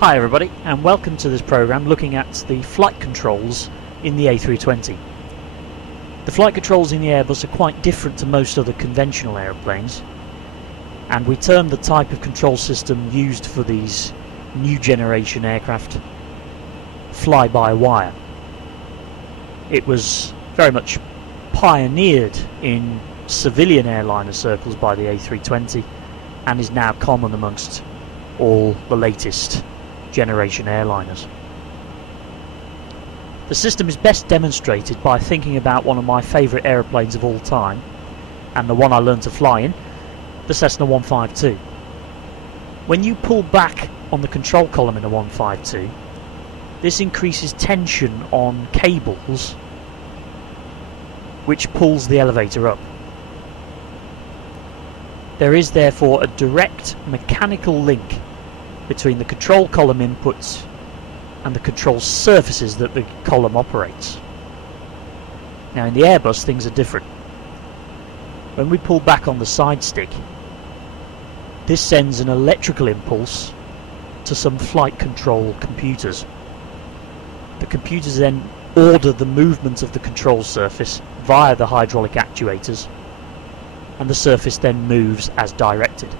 Hi everybody, and welcome to this program looking at the flight controls in the A320. The flight controls in the Airbus are quite different to most other conventional aeroplanes, and we term the type of control system used for these new generation aircraft fly-by-wire. It was very much pioneered in civilian airliner circles by the A320 and is now common amongst all the latest generation airliners. The system is best demonstrated by thinking about one of my favourite aeroplanes of all time, and the one I learned to fly in, the Cessna 152. When you pull back on the control column in a 152, this increases tension on cables which pulls the elevator up. There is therefore a direct mechanical link between the control column inputs and the control surfaces that the column operates. Now in the Airbus things are different. When we pull back on the side stick, this sends an electrical impulse to some flight control computers. The computers then order the movement of the control surface via the hydraulic actuators, and the surface then moves as directed.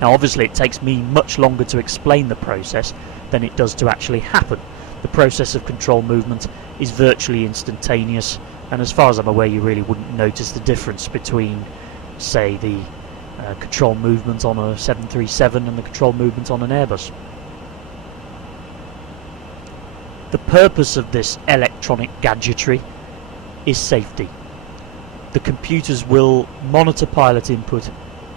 Now obviously it takes me much longer to explain the process than it does to actually happen. The process of control movement is virtually instantaneous, and as far as I'm aware you really wouldn't notice the difference between, say, the control movement on a 737 and the control movement on an Airbus. The purpose of this electronic gadgetry is safety. The computers will monitor pilot input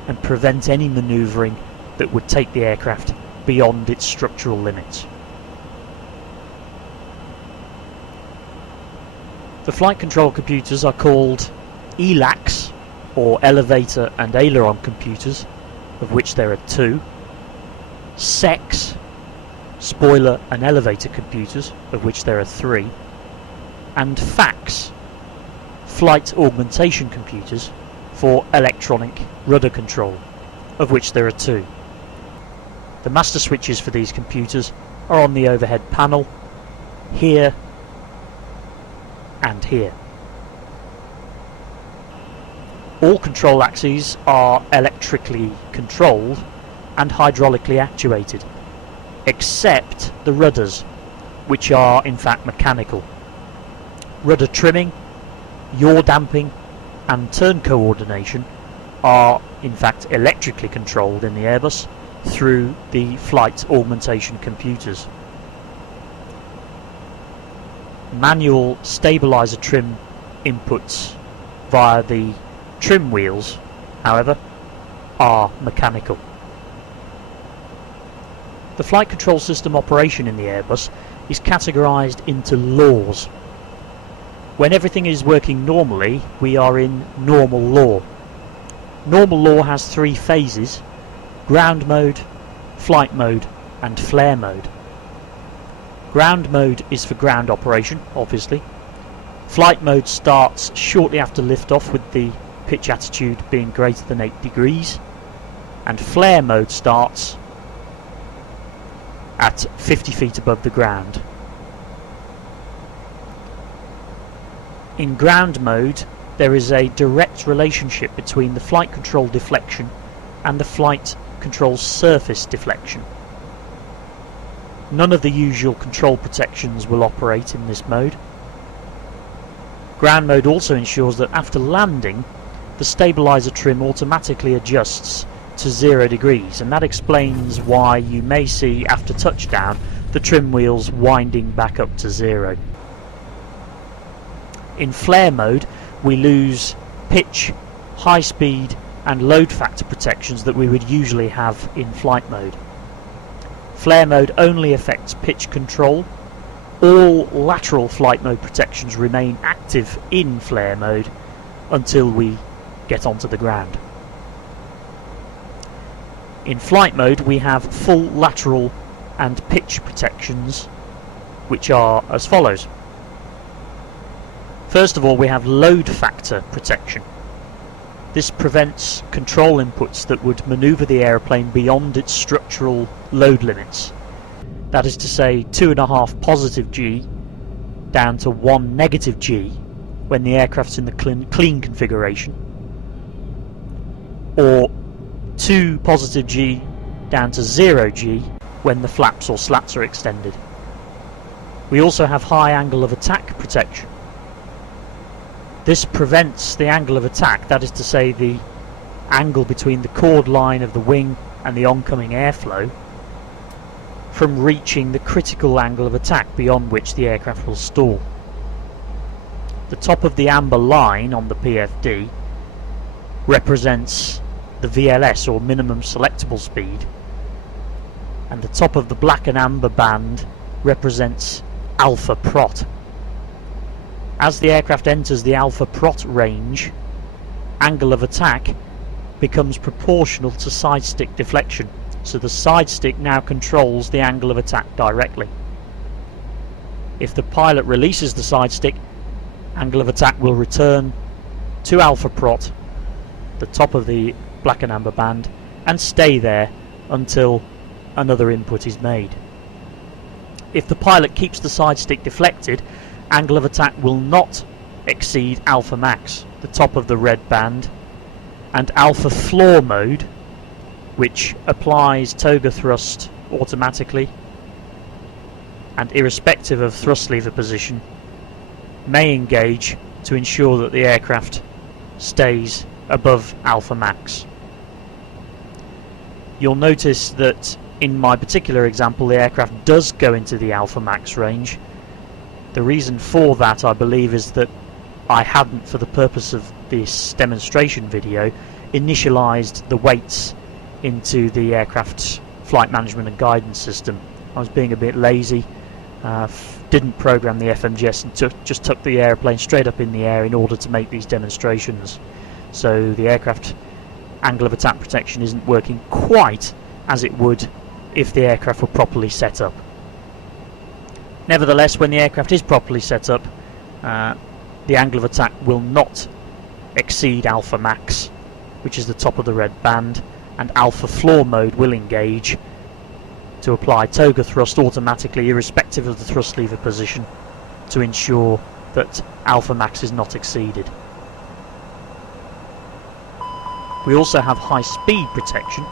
and prevent any manoeuvring that would take the aircraft beyond its structural limits. The flight control computers are called ELACs, or elevator and aileron computers, of which there are two, SECs, spoiler and elevator computers, of which there are three, and FACs, flight augmentation computers, for electronic rudder control, of which there are two. The master switches for these computers are on the overhead panel, here and here. All control axes are electrically controlled and hydraulically actuated, except the rudders, which are in fact mechanical. Rudder trimming, yaw damping and turn coordination are in fact electrically controlled in the Airbus through the flight augmentation computers. Manual stabilizer trim inputs via the trim wheels, however, are mechanical. The flight control system operation in the Airbus is categorized into laws. When everything is working normally, we are in normal law. Normal law has three phases: ground mode, flight mode and flare mode. Ground mode is for ground operation, obviously. Flight mode starts shortly after liftoff with the pitch attitude being greater than 8 degrees, and flare mode starts at 50 feet above the ground. In ground mode there is a direct relationship between the flight control deflection and the flight control surface deflection. None of the usual control protections will operate in this mode. Ground mode also ensures that after landing the stabilizer trim automatically adjusts to 0 degrees, and that explains why you may see after touchdown the trim wheels winding back up to 0. In flare mode we lose pitch, high speed and load factor protections that we would usually have in flight mode. Flare mode only affects pitch control. All lateral flight mode protections remain active in flare mode until we get onto the ground. In flight mode we have full lateral and pitch protections, which are as follows. First of all, we have load factor protection. This prevents control inputs that would manoeuvre the aeroplane beyond its structural load limits. That is to say 2.5 positive G down to 1 negative G when the aircraft's in the clean configuration, or 2 positive G down to 0 G when the flaps or slats are extended. We also have high angle of attack protection. This prevents the angle of attack, that is to say the angle between the chord line of the wing and the oncoming airflow, from reaching the critical angle of attack beyond which the aircraft will stall. The top of the amber line on the PFD represents the VLS, or minimum selectable speed, and the top of the black and amber band represents alpha prot. As the aircraft enters the alpha prot range, angle of attack becomes proportional to side stick deflection, so the side stick now controls the angle of attack directly. If the pilot releases the side stick, angle of attack will return to alpha prot, the top of the black and amber band, and stay there until another input is made. If the pilot keeps the side stick deflected, angle of attack will not exceed alpha max, the top of the red band, and alpha floor mode, which applies toga thrust automatically and irrespective of thrust lever position, may engage to ensure that the aircraft stays above alpha max. You'll notice that in my particular example the aircraft does go into the alpha max range. The reason for that, I believe, is that I hadn't, for the purpose of this demonstration video, initialized the weights into the aircraft's flight management and guidance system. I was being a bit lazy, didn't program the FMGS and just took the airplane straight up in the air in order to make these demonstrations. So the aircraft angle of attack protection isn't working quite as it would if the aircraft were properly set up. Nevertheless, when the aircraft is properly set up, the angle of attack will not exceed alpha max, which is the top of the red band, and alpha floor mode will engage to apply toga thrust automatically irrespective of the thrust lever position to ensure that alpha max is not exceeded. We also have high speed protection.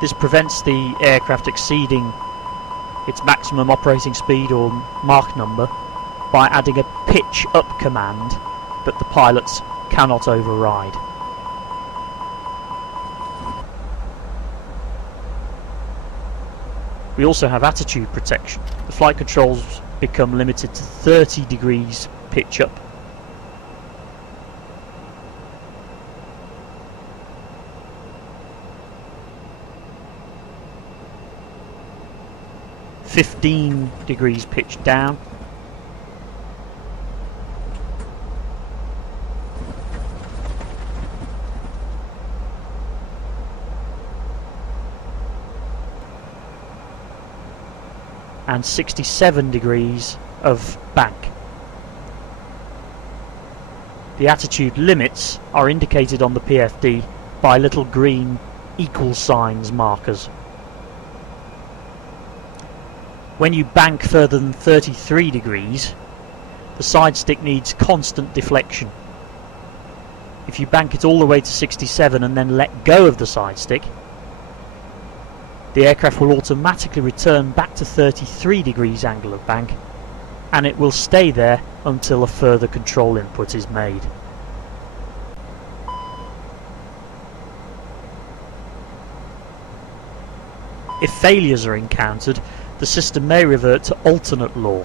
This prevents the aircraft exceeding its maximum operating speed or Mach number by adding a pitch up command that the pilots cannot override. We also have attitude protection. The flight controls become limited to 30 degrees pitch up. (15 degrees pitch down), and 67 degrees of bank. The attitude limits are indicated on the PFD by little green equal signs markers. When you bank further than 33 degrees, the side stick needs constant deflection. If you bank it all the way to 67 and then let go of the side stick, the aircraft will automatically return back to 33 degrees angle of bank, and it will stay there until a further control input is made. If failures are encountered, the system may revert to alternate law,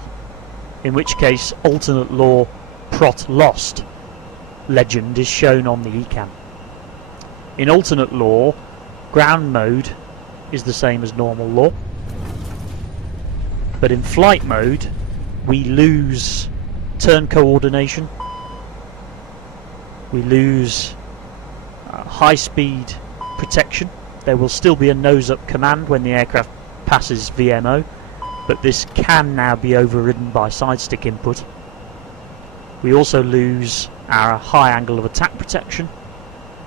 in which case alternate law prot lost legend is shown on the ECAM. In alternate law, ground mode is the same as normal law, but in flight mode we lose turn coordination, we lose high speed protection. There will still be a nose up command when the aircraft passes VMO, but this can now be overridden by side stick input. We also lose our high angle of attack protection,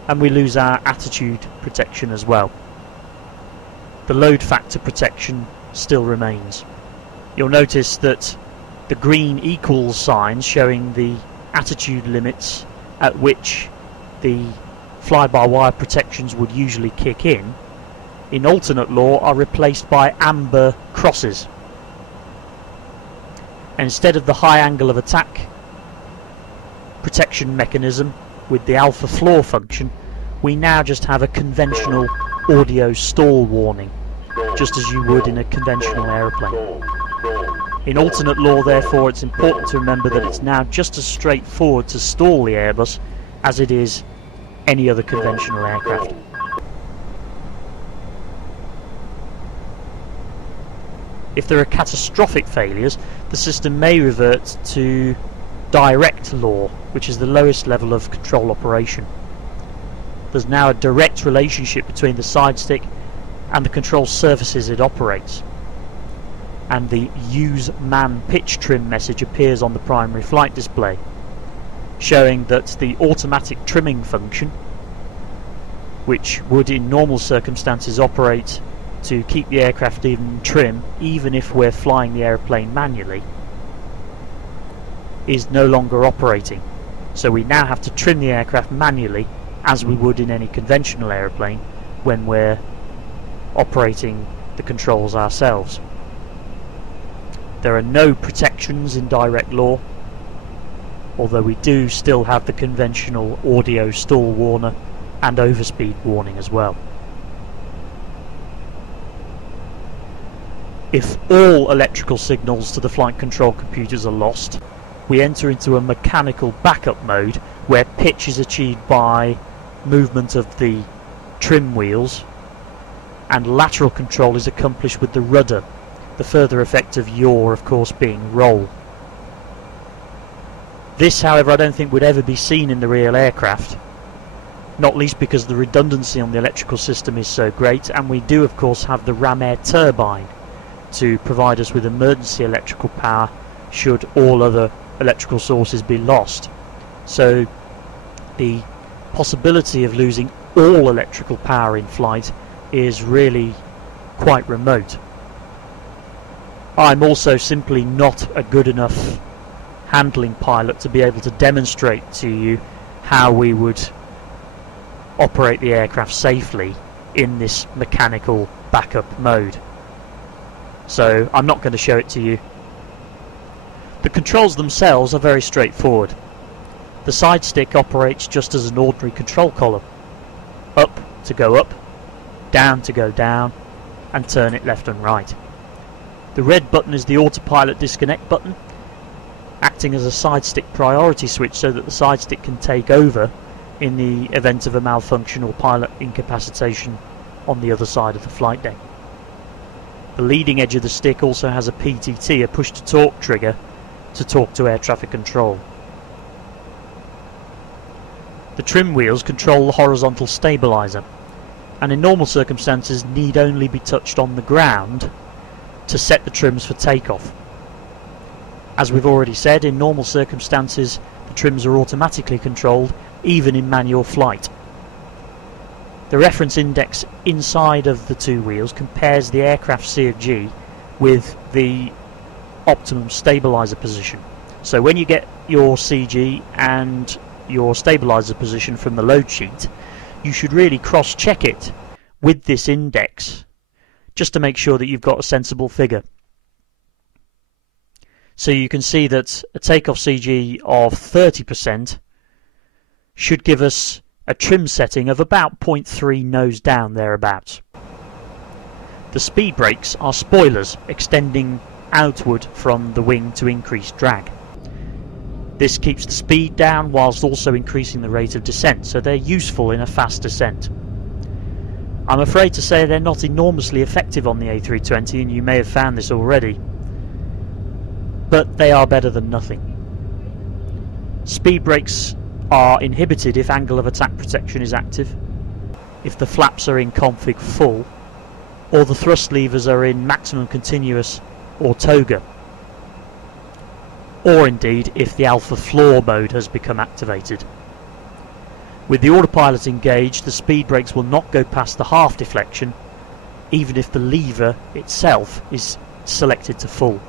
and we lose our attitude protection as well. The load factor protection still remains. You'll notice that the green equals signs showing the attitude limits at which the fly-by-wire protections would usually kick in alternate law are replaced by amber crosses. And instead of the high angle of attack protection mechanism with the alpha floor function, we now just have a conventional audio stall warning, just as you would in a conventional aeroplane. In alternate law, therefore, it's important to remember that it's now just as straightforward to stall the Airbus as it is any other conventional aircraft. If there are catastrophic failures, the system may revert to direct law, which is the lowest level of control operation. There's now a direct relationship between the side stick and the control surfaces it operates, and the use man pitch trim message appears on the primary flight display, showing that the automatic trimming function, which would in normal circumstances operate to keep the aircraft in trim even if we're flying the airplane manually, is no longer operating. So we now have to trim the aircraft manually as we would in any conventional airplane when we're operating the controls ourselves. There are no protections in direct law, although we do still have the conventional audio stall warner and overspeed warning as well. If all electrical signals to the flight control computers are lost, we enter into a mechanical backup mode where pitch is achieved by movement of the trim wheels, and lateral control is accomplished with the rudder, the further effect of yaw of course being roll. This, however, I don't think would ever be seen in the real aircraft, not least because the redundancy on the electrical system is so great, and we do of course have the ram air turbine to provide us with emergency electrical power should all other electrical sources be lost. So the possibility of losing all electrical power in flight is really quite remote. I'm also simply not a good enough handling pilot to be able to demonstrate to you how we would operate the aircraft safely in this mechanical backup mode. So I'm not going to show it to you. The controls themselves are very straightforward. The side stick operates just as an ordinary control column. Up to go up, down to go down, and turn it left and right. The red button is the autopilot disconnect button, acting as a side stick priority switch so that the side stick can take over in the event of a malfunction or pilot incapacitation on the other side of the flight deck. The leading edge of the stick also has a PTT, a push to talk trigger, to talk to air traffic control. The trim wheels control the horizontal stabilizer, and in normal circumstances need only be touched on the ground to set the trims for takeoff. As we've already said, in normal circumstances the trims are automatically controlled even in manual flight. The reference index inside of the two wheels compares the aircraft CFG with the optimum stabilizer position. So when you get your CG and your stabilizer position from the load sheet, you should really cross-check it with this index just to make sure that you've got a sensible figure. So you can see that a takeoff CG of 30% should give us a trim setting of about 0.3 nose down, thereabouts. The speed brakes are spoilers extending outward from the wing to increase drag. This keeps the speed down whilst also increasing the rate of descent, so they're useful in a fast descent. I'm afraid to say they're not enormously effective on the A320, and you may have found this already, but they are better than nothing. Speed brakes are inhibited if angle of attack protection is active, if the flaps are in config full, or the thrust levers are in maximum continuous or toga, or indeed if the alpha floor mode has become activated. With the autopilot engaged, the speed brakes will not go past the half deflection, even if the lever itself is selected to full.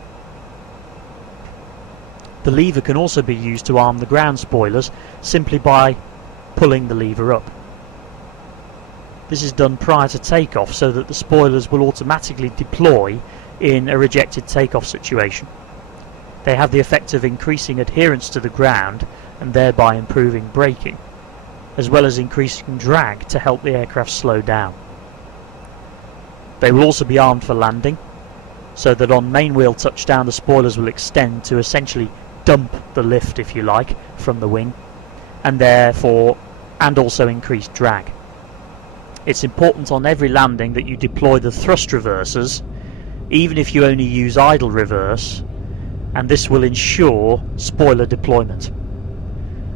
The lever can also be used to arm the ground spoilers simply by pulling the lever up. This is done prior to takeoff so that the spoilers will automatically deploy in a rejected takeoff situation. They have the effect of increasing adherence to the ground and thereby improving braking, as well as increasing drag to help the aircraft slow down. They will also be armed for landing, so that on main wheel touchdown the spoilers will extend to essentially dump the lift, if you like, from the wing, and also increase drag. It's important on every landing that you deploy the thrust reversers, even if you only use idle reverse, and this will ensure spoiler deployment.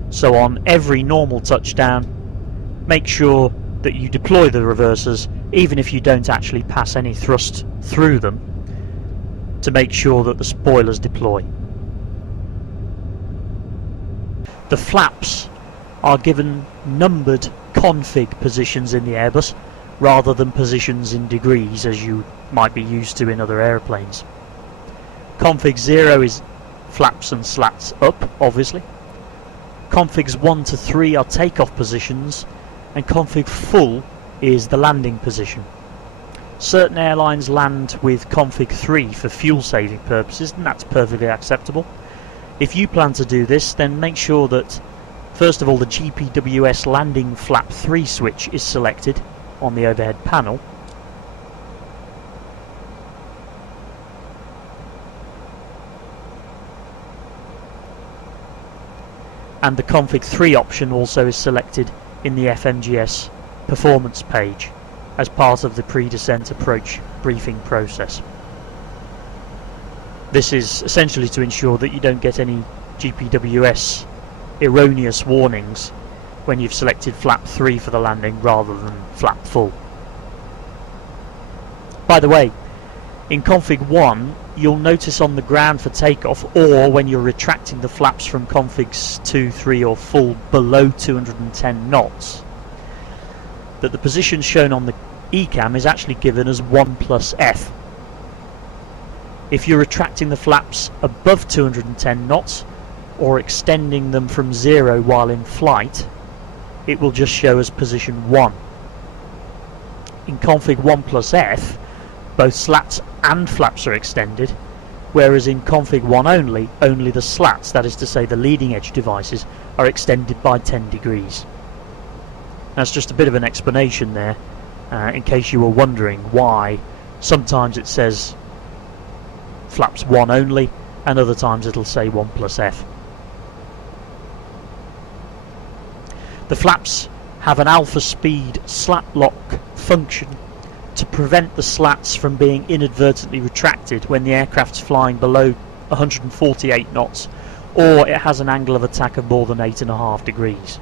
So on every normal touchdown, make sure that you deploy the reversers even if you don't actually pass any thrust through them, to make sure that the spoilers deploy. The flaps are given numbered config positions in the Airbus rather than positions in degrees as you might be used to in other aeroplanes. Config 0 is flaps and slats up, obviously. Configs 1 to 3 are takeoff positions, and config full is the landing position. Certain airlines land with config 3 for fuel saving purposes, and that's perfectly acceptable. If you plan to do this, then make sure that first of all the GPWS landing flap 3 switch is selected on the overhead panel, and the config 3 option also is selected in the FMGS performance page as part of the pre-descent approach briefing process. This is essentially to ensure that you don't get any GPWS erroneous warnings when you've selected flap 3 for the landing rather than flap full. By the way, in config 1 you'll notice on the ground for takeoff, or when you're retracting the flaps from configs 2, 3 or full below 210 knots, that the position shown on the ECAM is actually given as 1 plus F. If you're retracting the flaps above 210 knots or extending them from 0 while in flight, it will just show as position 1. In config 1 plus F, both slats and flaps are extended, whereas in config 1 only the slats, that is to say the leading edge devices, are extended by 10 degrees. That's just a bit of an explanation there, in case you were wondering why sometimes it says flaps 1 only and other times it'll say 1 plus F. The flaps have an alpha speed slat lock function to prevent the slats from being inadvertently retracted when the aircraft's flying below 148 knots or it has an angle of attack of more than 8.5 degrees.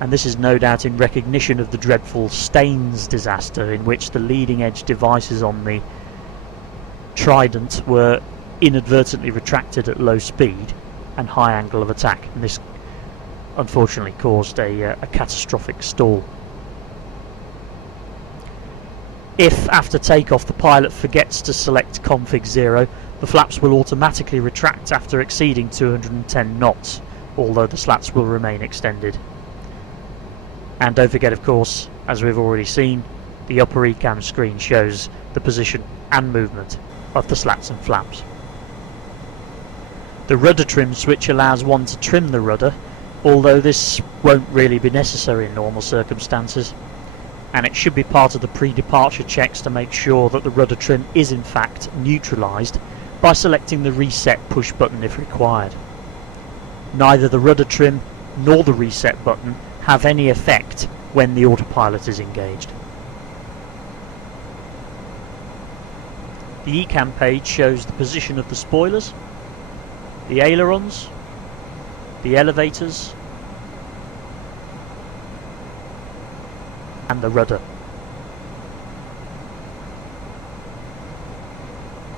And this is no doubt in recognition of the dreadful Staines disaster, in which the leading edge devices on the Trident were inadvertently retracted at low speed and high angle of attack, and this unfortunately caused a catastrophic stall. If after takeoff the pilot forgets to select config 0, the flaps will automatically retract after exceeding 210 knots, although the slats will remain extended. And don't forget, of course, as we've already seen, the upper ECAM screen shows the position and movement of the slats and flaps. The rudder trim switch allows one to trim the rudder, although this won't really be necessary in normal circumstances, and it should be part of the pre-departure checks to make sure that the rudder trim is in fact neutralised by selecting the reset push button if required. Neither the rudder trim nor the reset button have any effect when the autopilot is engaged. The ECAM page shows the position of the spoilers, the ailerons, the elevators and the rudder.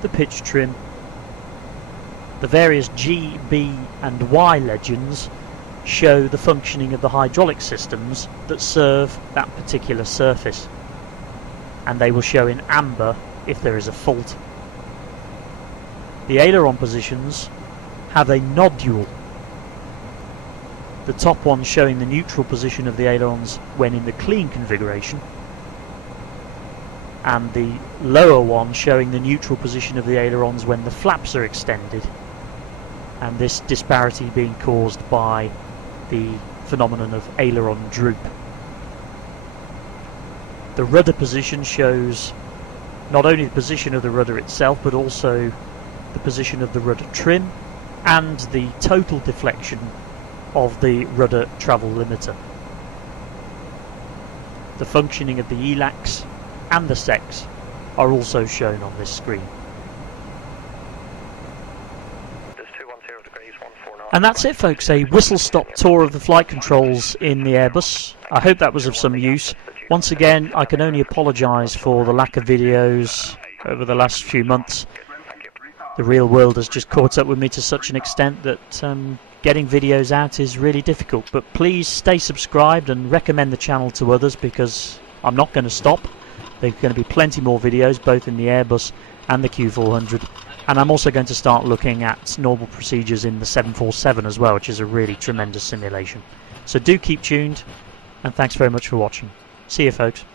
The pitch trim, the various G, B and Y legends show the functioning of the hydraulic systems that serve that particular surface, and they will show in amber if there is a fault. The aileron positions have a nodule, the top one showing the neutral position of the ailerons when in the clean configuration, and the lower one showing the neutral position of the ailerons when the flaps are extended, and this disparity being caused by the phenomenon of aileron droop. The rudder position shows not only the position of the rudder itself, but also the position of the rudder trim and the total deflection of the rudder travel limiter. The functioning of the ELACs and the SECs are also shown on this screen. And that's it, folks, a whistle-stop tour of the flight controls in the Airbus. I hope that was of some use. Once again, I can only apologise for the lack of videos over the last few months. The real world has just caught up with me to such an extent that getting videos out is really difficult. But please stay subscribed and recommend the channel to others, because I'm not going to stop. There's going to be plenty more videos both in the Airbus and the Q400. And I'm also going to start looking at normal procedures in the 747 as well, which is a really tremendous simulation. So do keep tuned, and thanks very much for watching. See you, folks.